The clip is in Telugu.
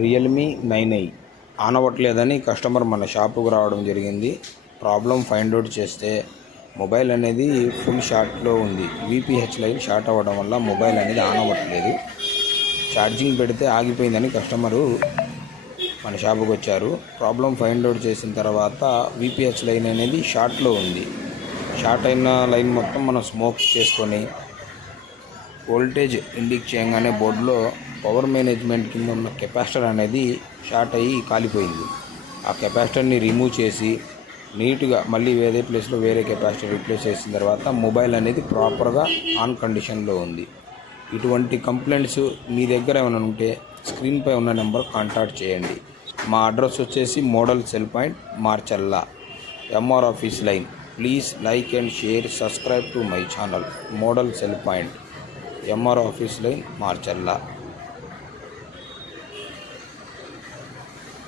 రియల్మీ 9i ఆన్ అవ్వట్లేదని కస్టమర్ మన షాపుకు రావడం జరిగింది. ప్రాబ్లం ఫైండ్ అవుట్ చేస్తే మొబైల్ అనేది ఫుల్ షార్ట్లో ఉంది. విపిహెచ్ లైన్ షార్ట్ అవ్వడం వల్ల మొబైల్ అనేది ఆన్ అవ్వట్లేదు. ఛార్జింగ్ పెడితే ఆగిపోయిందని కస్టమరు మన షాపుకి వచ్చారు. ప్రాబ్లం ఫైండ్ అవుట్ చేసిన తర్వాత విపిహెచ్ లైన్ అనేది షార్ట్లో ఉంది. షార్ట్ అయిన లైన్ మొత్తం మనం స్మోక్ చేసుకొని వోల్టేజ్ ఇండికేట్ చేయగానే బోర్డులో పవర్ మేనేజ్మెంట్ కింద ఉన్న కెపాసిటర్ అనేది షార్ట్ అయ్యి కాలిపోయింది. ఆ కెపాసిటర్ని రిమూవ్ చేసి నీట్గా మళ్ళీ వేరే ప్లేస్లో వేరే కెపాసిటర్ రీప్లేస్ చేసిన తర్వాత మొబైల్ అనేది ప్రాపర్గా ఆన్ కండిషన్లో ఉంది. ఇటువంటి కంప్లైంట్స్ మీ దగ్గర ఏమైనా ఉంటే స్క్రీన్పై ఉన్న నెంబర్ కాంటాక్ట్ చేయండి. మా అడ్రస్ వచ్చేసి మోడల్ సెల్ పాయింట్ మార్చల్లా, MR office line. Please like and share, subscribe to my channel model cell point, MR office line మార్చల్లా.